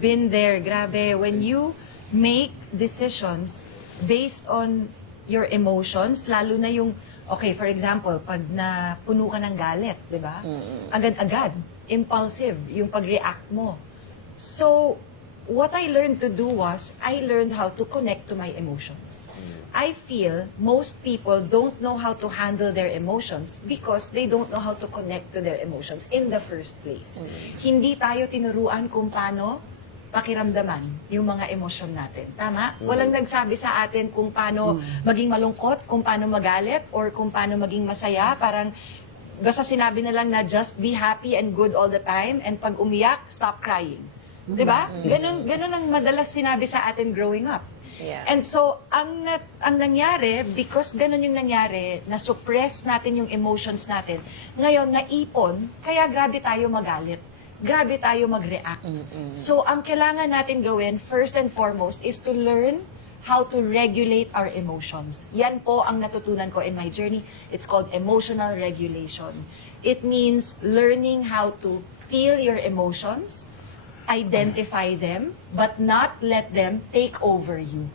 been there, grabe. When you make decisions based on your emotions, lalo na yung, okay, for example, pag napuno ka ng galit, di ba? Agad-agad, impulsive, yung pag-react mo. So, what I learned to do was, I learned how to connect to my emotions. I feel most people don't know how to handle their emotions because they don't know how to connect to their emotions in the first place. Hindi tayo tinuruan kung paano pakiramdaman yung mga emosyon natin. Tama? Walang nagsabi sa atin kung paano maging malungkot, kung paano magalit, or kung paano maging masaya. Parang basta sinabi na lang na just be happy and good all the time, and pag umiyak, stop crying. Diba? Ganun ang madalas sinabi sa atin growing up. Yeah. And so, ang nangyari, because ganun yung nangyari, na-suppress natin yung emotions natin, ngayon, naipon, kaya grabe tayo magalit. Grabe tayo mag-react. So, ang kailangan natin gawin, first and foremost, is to learn how to regulate our emotions. Yan po ang natutunan ko in my journey. It's called emotional regulation. It means learning how to feel your emotions, identify them, but not let them take over you.